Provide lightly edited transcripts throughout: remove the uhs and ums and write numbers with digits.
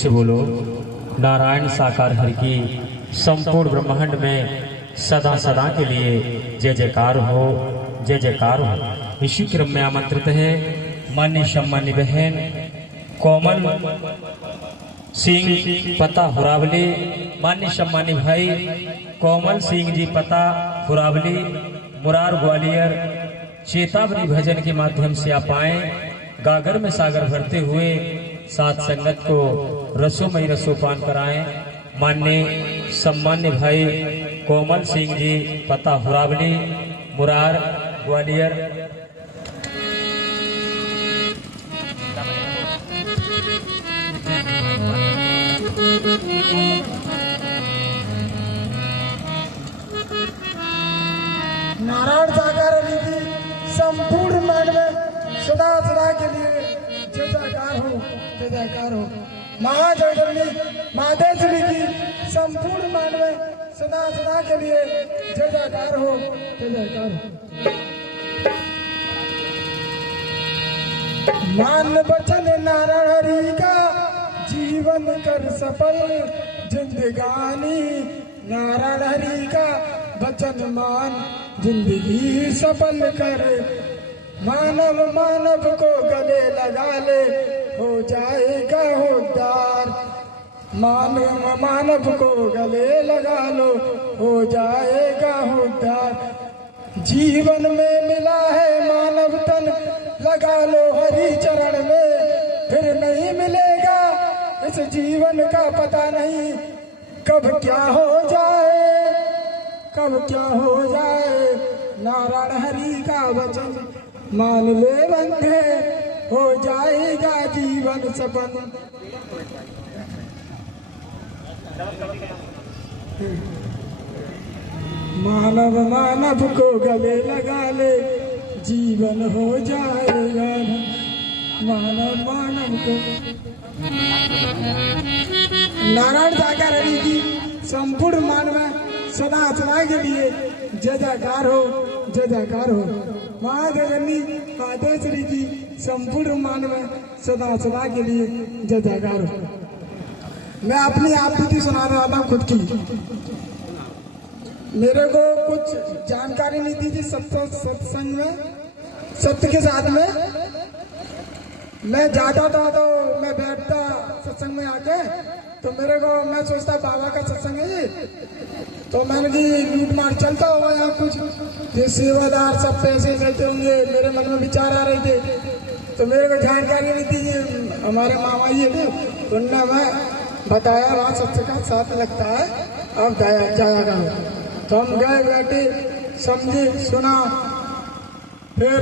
से बोलो। नारायण साकार हरि की संपूर्ण ब्रह्मांड में सदा सदा के लिए जय जयकार हो, जय जयकार हो। इसी क्रम में आमंत्रित है मान्य सम्मान्य बहन कोमल सिंह पता हुरावली, मान्य सम्मान्य भाई कोमल सिंह जी पता हुरावली, मुरार ग्वालियर, चेतावनी भजन के माध्यम से आप आए, गागर में सागर भरते हुए साथ संगत को रसोमय रसोपान कराएं। मान्य सम्मान्य भाई कोमल सिंह जी पता हुरावली, मुरार ग्वालियर। नारायण सागर हरि की संपूर्ण मन में सदा सदा के लिए जय जयकार हो, जय जयकार हो। महाजगदम्बी मातेश्वरी की संपूर्ण मन में सदा सदा के लिए जय जयकार हो, जय जयकार हो। मान बचन नारायण हरि का जीवन कर सफल जिंदगानी, नारायण हरि का वचन मान जिंदगी सफल कर। मानव मानव को गले लगा ले, हो जाएगा उद्धार। मानव मानव को गले लगा लो, हो जाएगा उद्धार। जीवन में मिला है मानव तन, लगा लो हरि चरण में, फिर नहीं मिलेगा इस जीवन का पता नहीं कब क्या हो जाए, कब क्या हो जाए। नारायण हरि का वचन मान ले बंधे, हो जाएगा जीवन सफल। मानव मानव को गले लगा ले, जीवन हो जाएगा। मानव मानव को नारायण सागर हरि की संपूर्ण मान में सदा सदा के लिए जय जयकार हो, जय जयकार हो। महाजगन्नी मातेश्वरी की संपूर्ण मान में सदा सदा के लिए जय जयकार हो। मैं अपनी आपकी सुना रहा था खुद की। मेरे को कुछ जानकारी नहीं थी थी सत्संग में, सत्य के साथ में मैं जाता था तो मैं बैठता सत्संग में आके, तो मेरे को मैं सोचता बाबा का सत्संग है ये, तो मैंने की लूट मार चलता होगा यहाँ कुछ, ये सेवादार सब पैसे देते होंगे, मेरे मन में विचार आ रहे थे। तो मेरे को जानकारी नहीं थी कि हमारे मामा ये थे, उनने मैं बताया वहाँ सत्संग का साथ लगता है, अब जाएगा। तो हम गए, बैठे, समझे, सुना, फिर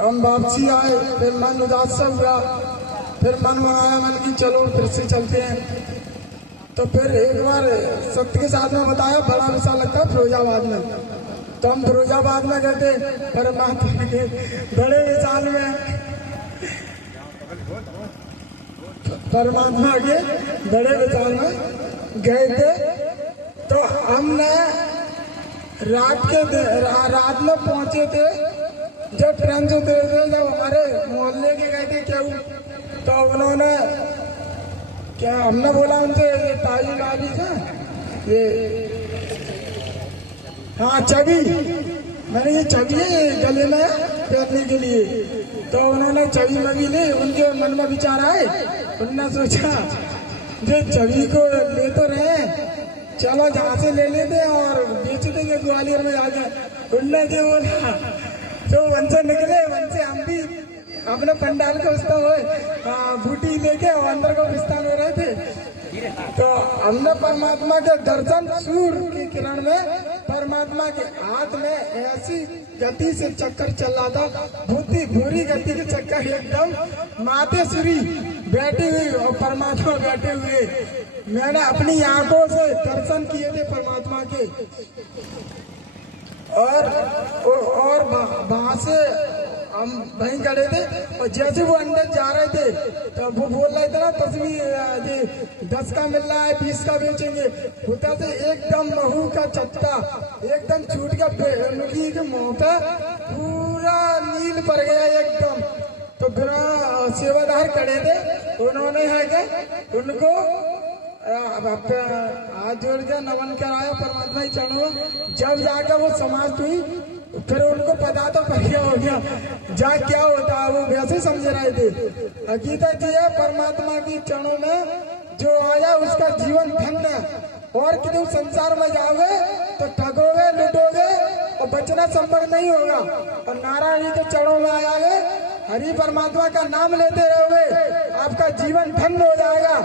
हम वापसी आए, फिर मन उदास सा हुआ, फिर मन में आया मन की चलो फिर से चलते हैं। तो फिर एक बार सत्य के साथ में बताया बड़ा विशाल लगता है फिरोजाबाद में, तो हम फिरोजाबाद में गए थे परमात्मा के बड़े विशाल में, परमात्मा के बड़े विशाल में गए थे। तो हमने रात में पहुंचे थे, जब ट्रेन से थे जब हमारे मोहल्ले के गए थे क्या, तो उन्होंने क्या हमने बोला उनसे ये ताजी वाली था ये, हाँ चाबी, मैंने ये चाबी है गले में पहनने के लिए। तो उन्होंने चाबी मगी ली, उनके मन में विचार आए, उन्होंने सोचा जो चाबी को ले तो रहे, चलो जहाँ से ले लेते और बेच देंगे ग्वालियर में आके। उनने जो बोला तो वन से निकले, वन से हम भी अपने पंडाल को उस्ता हुए बूटी लेके अंदर को विस्तार हो रहे थे। तो हमने परमात्मा के दर्शन, सूर्य की किरण में परमात्मा के हाथ में ऐसी गति से चक्कर चल रहा था, भूरी गति के चक्कर, एकदम मातेश्वरी बैठी हुई और परमात्मा बैठे हुए। मैंने अपनी आंखों से दर्शन किए थे परमात्मा के, और वहां से हम वहीं खड़े थे, और जैसे वो अंदर जा रहे थे तो वो बोल रहे थे ना तस्वीर 10 का मिल रहा है 20 का बेचेंगे, होता थे एकदम महू का चट्टा एकदम छूट का मुखी के मुंह पे पूरा नील पड़ गया एकदम। तो बिना सेवादार खड़े थे, उन्होंने है क्या उनको हाथ जोड़ के नमन कराया परमात्मा ही चरणों में। जब जाकर वो समाप्त हुई फिर उनको पता तो पर क्या हो गया, जा क्या होता है वो वैसे समझ रहे थे। हकीकत ये है परमात्मा की चरणों में जो आया उसका जीवन धन्य है। और कि संसार में जाओगे तो ठगोगे लुटोगे और बचना संभव नहीं होगा। और नारायण जी के चरणों में आए हरि परमात्मा का नाम लेते रहोगे, आपका जीवन धन्य हो जाएगा।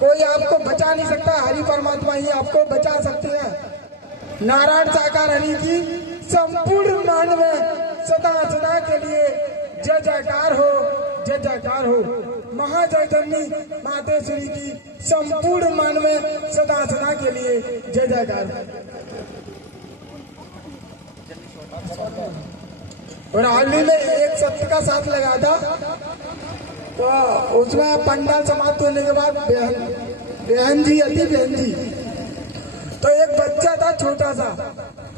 कोई आपको बचा नहीं सकता, हरि परमात्मा ही आपको बचा सकते हैं। नारायण साकार हरि की संपूर्ण मान में सदा सदा के लिए जय जयकार हो, जय जयकार हो। महाजय जननी मातेश्वरी की संपूर्ण मान में सदा सदा के लिए जय जयकार। और हाल ही में एक सत्य का साथ लगा था, तो उसमें पंडाल समाप्त होने के बाद बहन जी आती, बहन जी तो एक बच्चा था छोटा सा,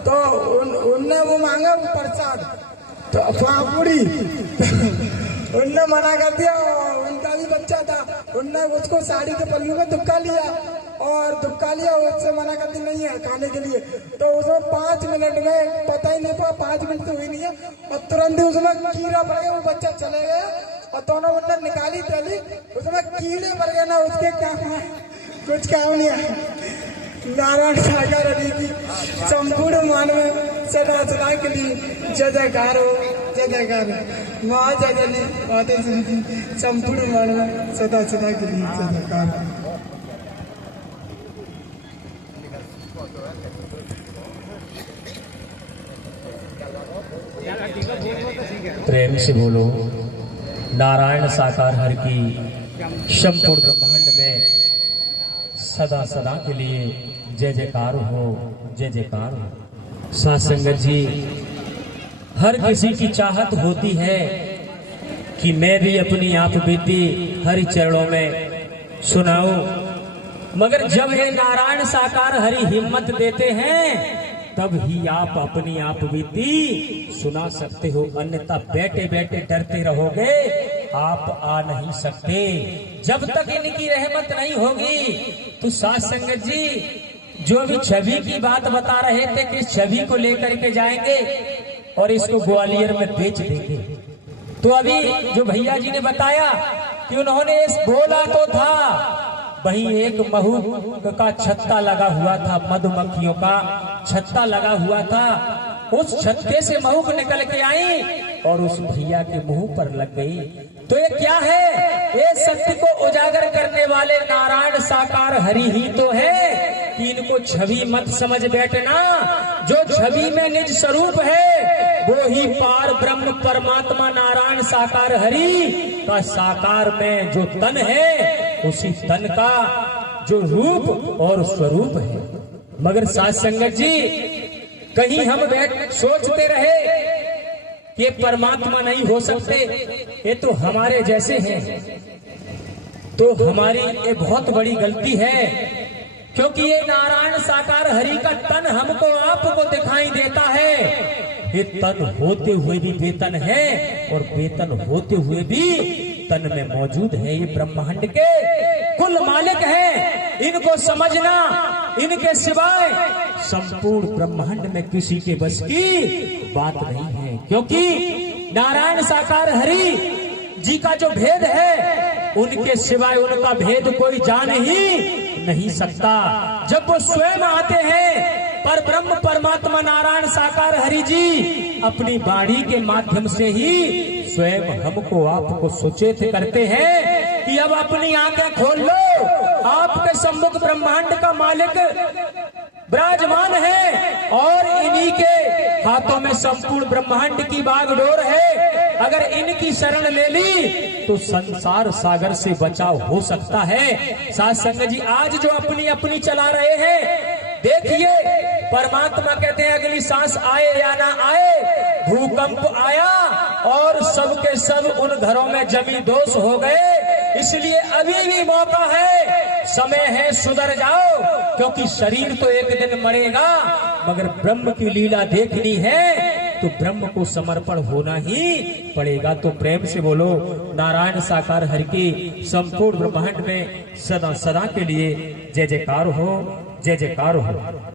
तो उनने वो मांगा प्रसाद तो पापड़ी उनने मना कर दिया। उनका भी बच्चा था, उनने उसको साड़ी के पल्लू में दुबका लिया और दुबका लिया, उससे मना कर दी नहीं है खाने के लिए। तो उसमें 5 मिनट में पता ही नहीं पड़ा, 5 मिनट तो हुई नहीं है और तुरंत ही उसमें कीड़ा पड़ गया, वो बच्चा चले गया। और दोनों उनने निकाली थैली, उसमें कीड़े पड़ गए ना, उसके काम कुछ काम नहीं है। नारायण सागर हरि की संपूर्ण मान में सदा सदा के लिए जय जयकार हो, जय जयकार हो। महाजय जननी मातेश्वरी की संपूर्ण मान में सदा सदा के लिए जय जयकार हो। प्रेम से बोलो नारायण साकार हर की संपूर्ण ब्रह्मांड में सदा सदा के लिए जय जयकार हो, जय जयकार हो। साथ संगत जी, हर किसी की चाहत होती है कि मैं भी अपनी आप बीती हरि चरणों में सुनाऊं, मगर जब ये नारायण साकार हरि हिम्मत देते हैं तब ही आप अपनी आप बीती सुना सकते हो, अन्यथा बैठे बैठे डरते रहोगे आप आ नहीं सकते। जब तक इनकी रहमत नहीं होगी तो साथ संगत जी जो भी छवि की बात बता रहे थे कि इस छवि को लेकर के जाएंगे और इसको ग्वालियर में बेच देंगे, तो अभी जो भैया जी ने बताया कि उन्होंने इस बोला तो था, वहीं एक महू का छत्ता लगा हुआ था, मधुमक्खियों का छत्ता लगा हुआ था, उस छत्ते से महू निकल के आई और उस भैया के मुंह पर लग गई। तो ये क्या है? ये सत्य को उजागर करने वाले नारायण साकार हरि ही तो है कि इनको छवि मत समझ बैठना। जो छवि में निज स्वरूप है वो ही पार ब्रह्म परमात्मा नारायण साकार हरि का साकार में जो तन है उसी तन का जो रूप और स्वरूप है। मगर साथ संगत जी, कहीं हम बैठ सोचते रहे कि परमात्मा नहीं हो सकते, ये तो हमारे जैसे हैं, तो हमारी ये बहुत बड़ी गलती है, क्योंकि ये नारायण साकार हरि का तन हमको आपको दिखाई देता है। ये तन होते हुए भी बेतन है और बेतन होते हुए भी तन में मौजूद है। ये ब्रह्मांड के कुल मालिक हैं, इनको समझना, इनके सिवाय संपूर्ण ब्रह्मांड में किसी के बस की बात नहीं है। क्योंकि नारायण साकार हरि जी का जो भेद है उनके सिवाय उनका भेद कोई जान ही नहीं सकता। जब वो स्वयं आते हैं पर ब्रह्म परमात्मा नारायण साकार हरि जी अपनी वाणी के माध्यम से ही स्वयं हमको आपको सुचेत करते हैं कि अब अपनी आंखें खोल लो, आपके सम्मुख ब्रह्मांड का मालिक विराजमान है और इन्हीं के हाथों में संपूर्ण ब्रह्मांड की बागडोर है। अगर इनकी शरण ले ली तो संसार सागर से बचाव हो सकता है। साथ संगत जी, आज जो अपनी अपनी चला रहे हैं, देखिए परमात्मा कहते हैं अगली सांस आए या ना आए, भूकंप आया और सबके सब उन घरों में जमी दोष हो गए। इसलिए अभी भी मौका है, समय है, सुधर जाओ, क्योंकि शरीर तो एक दिन मरेगा, मगर ब्रह्म की लीला देखनी है। तो ब्रह्म को समर्पण होना ही पड़ेगा। तो प्रेम से बोलो नारायण साकार हरि की संपूर्ण ब्रह्मांड में सदा सदा के लिए जय जयकार हो, जय जयकार हो।